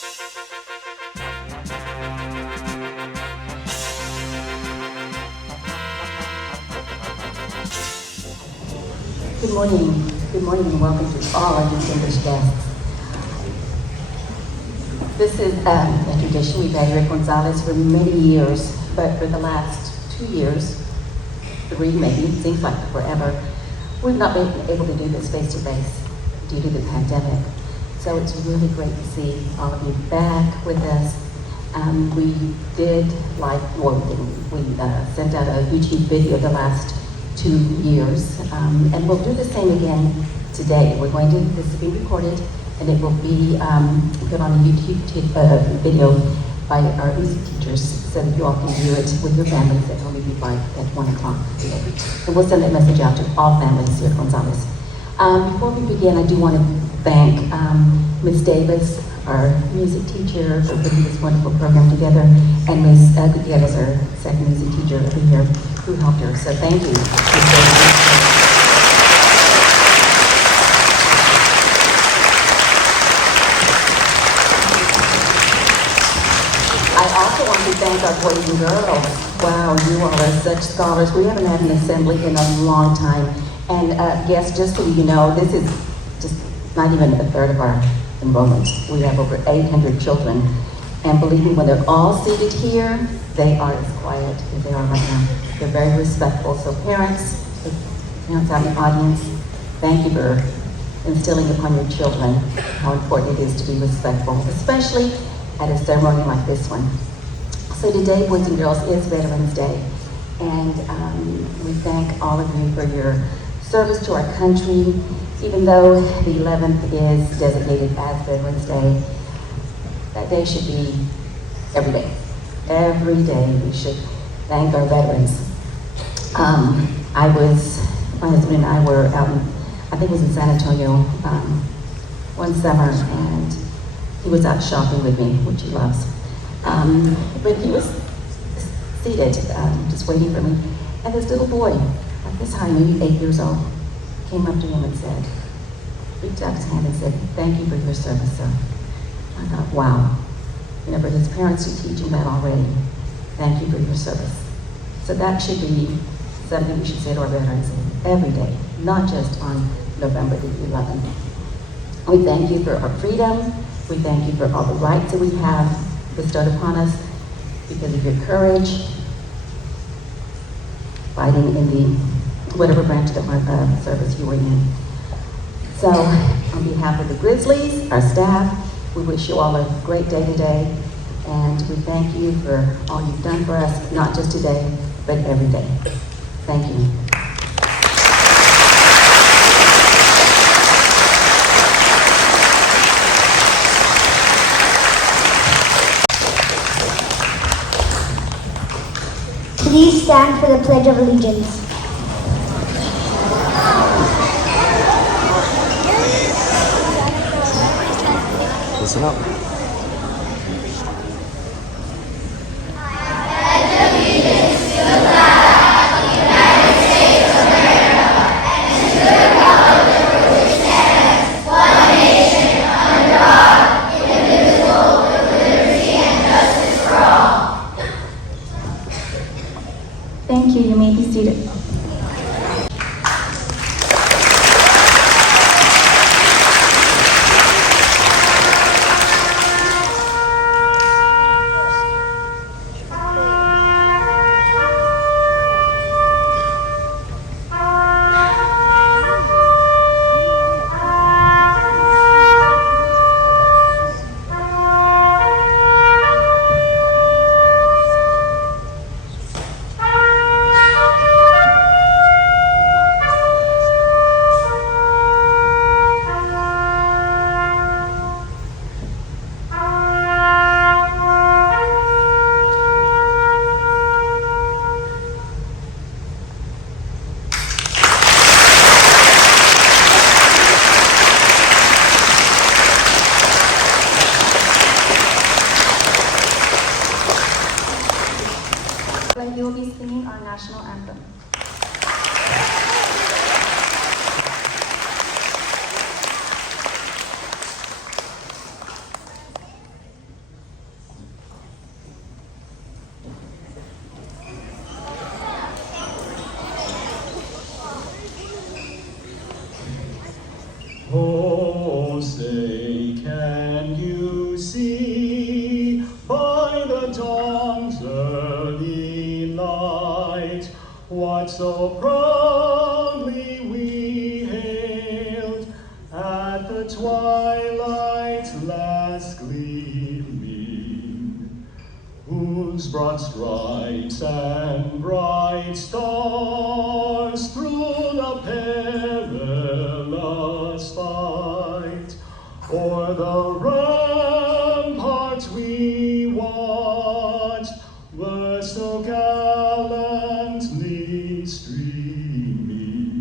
Good morning. Good morning and welcome to all our distinguished guests. This is a tradition we've had here at Gonzalez for many years, but for the last 2 years, 3 maybe, it seems like forever, we've not been able to do this face-to-face due to the pandemic. So it's really great to see all of you back with us. We did we sent out a YouTube video the last 2 years, and we'll do the same again today. This is being recorded, and it will be put on a YouTube video by our music teachers so that you all can view it with your families at home at 1 o'clock today. And we'll send that message out to all families here at Gonzalez. Before we begin, I do want to thank Ms. Davis, our music teacher, for putting this wonderful program together, and Ms. Gutierrez, our second music teacher over here, who helped her. So thank you, Ms. Davis. I also want to thank our boys and girls. Wow, you all are such scholars. We haven't had an assembly in a long time. And yes, just so you know, this is just not even a third of our enrollment. We have over 800 children. And believe me, when they're all seated here, they are as quiet as they are right now. They're very respectful. So parents out in the audience, thank you for instilling upon your children how important it is to be respectful, especially at a ceremony like this one. So today, boys and girls, is Veterans Day. And we thank all of you for your service to our country. Even though the 11th is designated as Veterans Day, that day should be every day. Every day we should thank our veterans. My husband and I were out I think it was in San Antonio one summer, and he was out shopping with me, which he loves. But he was seated, just waiting for me. And this little boy, like this high, maybe 8 years old, came up to him and said, reached out his hand and said, "Thank you for your service, sir." I thought, wow. You know, but his parents are teaching that already. Thank you for your service. So that should be something we should say to our veterans every day, not just on November the 11th. We thank you for our freedom. We thank you for all the rights that we have bestowed upon us because of your courage, fighting in the whatever branch of service you were in. So, on behalf of the Grizzlies, our staff, we wish you all a great day today, and we thank you for all you've done for us, not just today, but every day. Thank you. Please stand for the Pledge of Allegiance. Listen up. Thank you. You may be seated. so proudly we hailed at the twilight's last gleaming, whose broad stripes and bright stars through the perilous fight o'er the ramparts we watched were so gallantly streaming,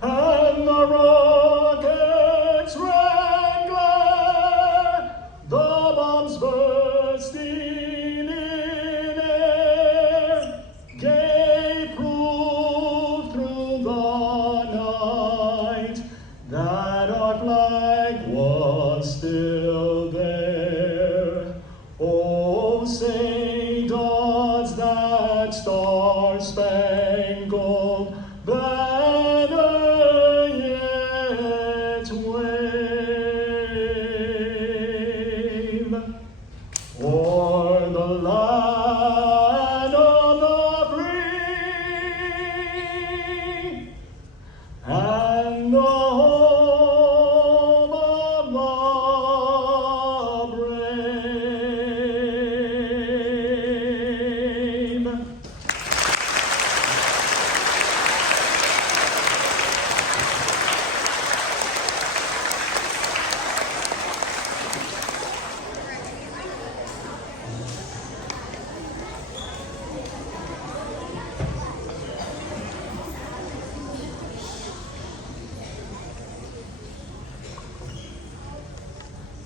and the rocket's red glare, the bombs bursting in air, gave proof through the night that our flag was still there. Oh, say does that star-spangled banner yet wave o'er the land of the free and the home of the brave.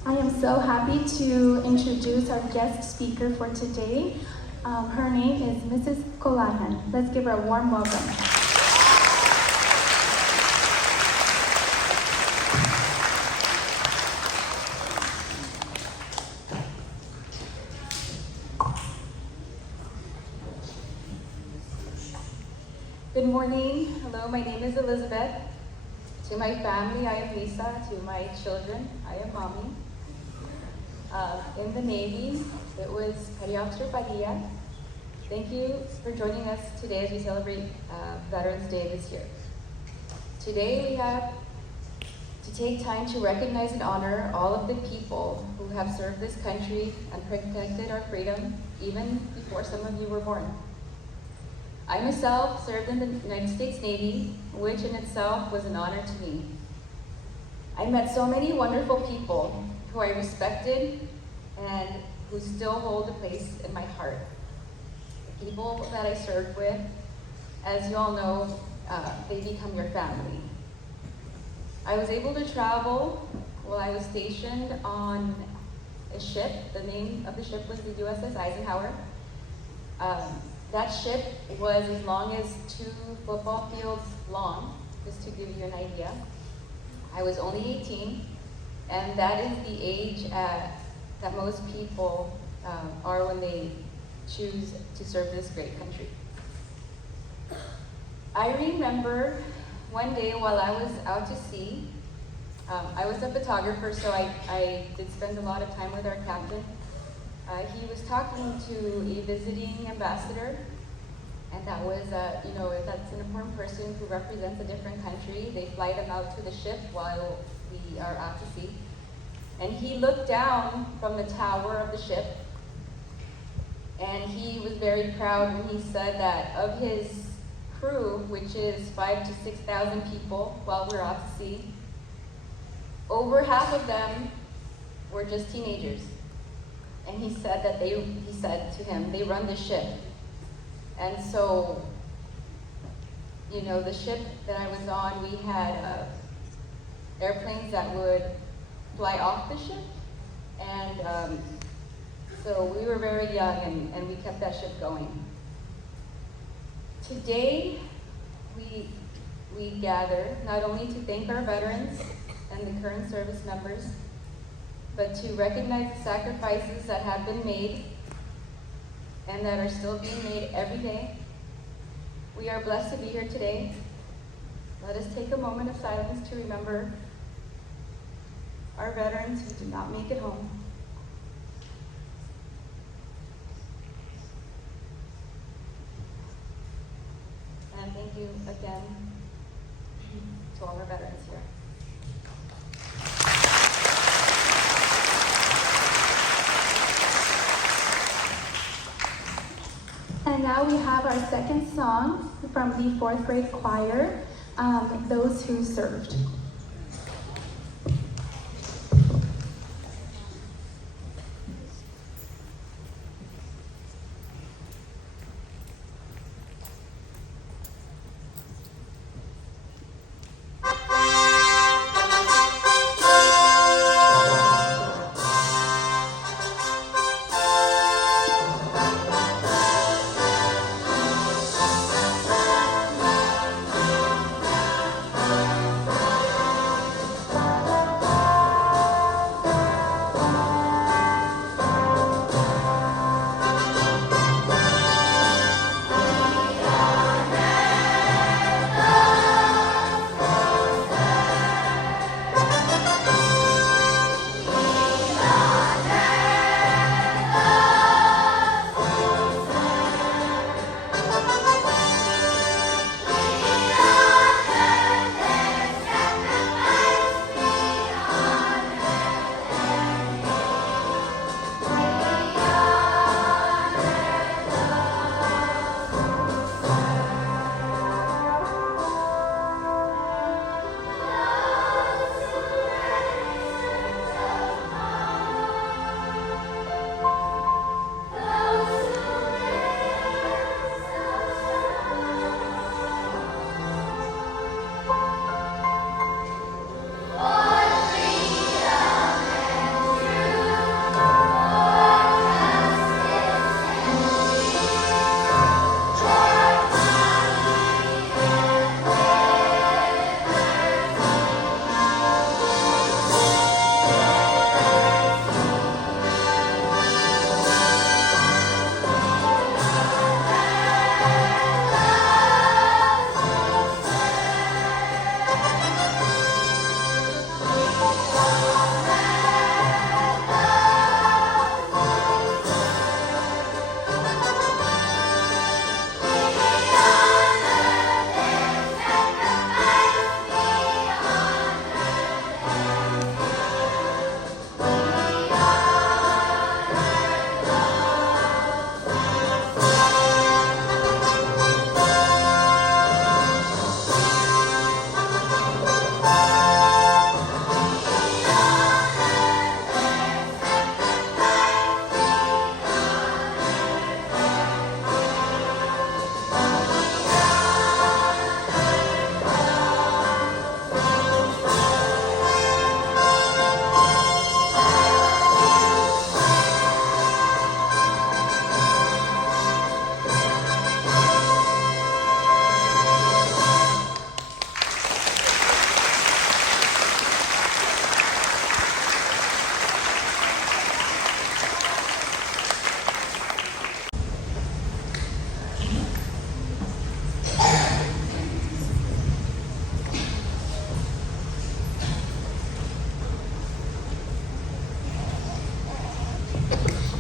I am so happy to introduce our guest speaker for today. Her name is Mrs. Colahan. Let's give her a warm welcome. Good morning. Hello, my name is Elizabeth. To my family, I am Lisa. To my children, I am Mommy. In the Navy, it was Petty Officer Padilla. Thank you for joining us today as we celebrate Veterans Day this year. Today we have to take time to recognize and honor all of the people who have served this country and protected our freedom even before some of you were born. I myself served in the United States Navy, which in itself was an honor to me. I met so many wonderful people who I respected and who still hold a place in my heart. The people that I served with, as you all know, they become your family. I was able to travel while I was stationed on a ship. The name of the ship was the USS Eisenhower. That ship was as long as 2 football fields long, just to give you an idea. I was only 18, and that is the age that most people are when they choose to serve this great country. I remember one day while I was out to sea, I was a photographer, so I did spend a lot of time with our captain. He was talking to a visiting ambassador, and that was, if that's an important person who represents a different country, they fly them out to the ship while we are out to sea. And he looked down from the tower of the ship, and he was very proud when he said that of his crew, which is 5,000 to 6,000 people while we're out to sea, over half of them were just teenagers. And he said that he said to him, they run the ship. And so, the ship that I was on, we had airplanes that would fly off the ship. And so we were very young and we kept that ship going. Today, we gather not only to thank our veterans and the current service members, but to recognize the sacrifices that have been made and that are still being made every day. We are blessed to be here today. Let us take a moment of silence to remember our veterans who did not make it home. thank you again to all our veterans here. And now we have our second song from the 4th grade choir, Those Who Served.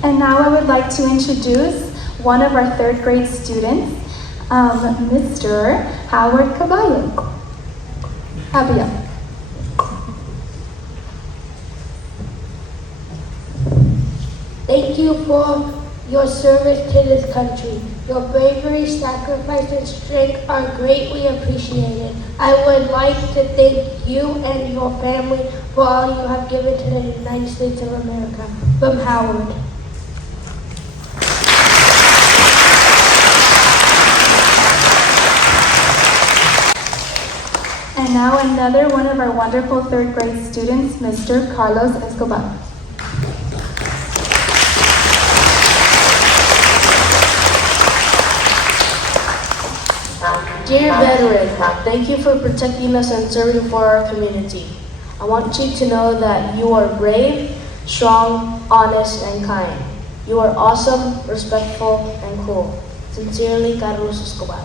And now I would like to introduce one of our 3rd grade students, Mr. Howard Caballero. Thank you for your service to this country. Your bravery, sacrifice, and strength are greatly appreciated. I would like to thank you and your family for all you have given to the United States of America. From Howard. And now another one of our wonderful 3rd grade students, Mr. Carlos Escobar. Dear veteran, thank you for protecting us and serving for our community. I want you to know that you are brave, strong, honest, and kind. You are awesome, respectful, and cool. Sincerely, Carlos Escobar.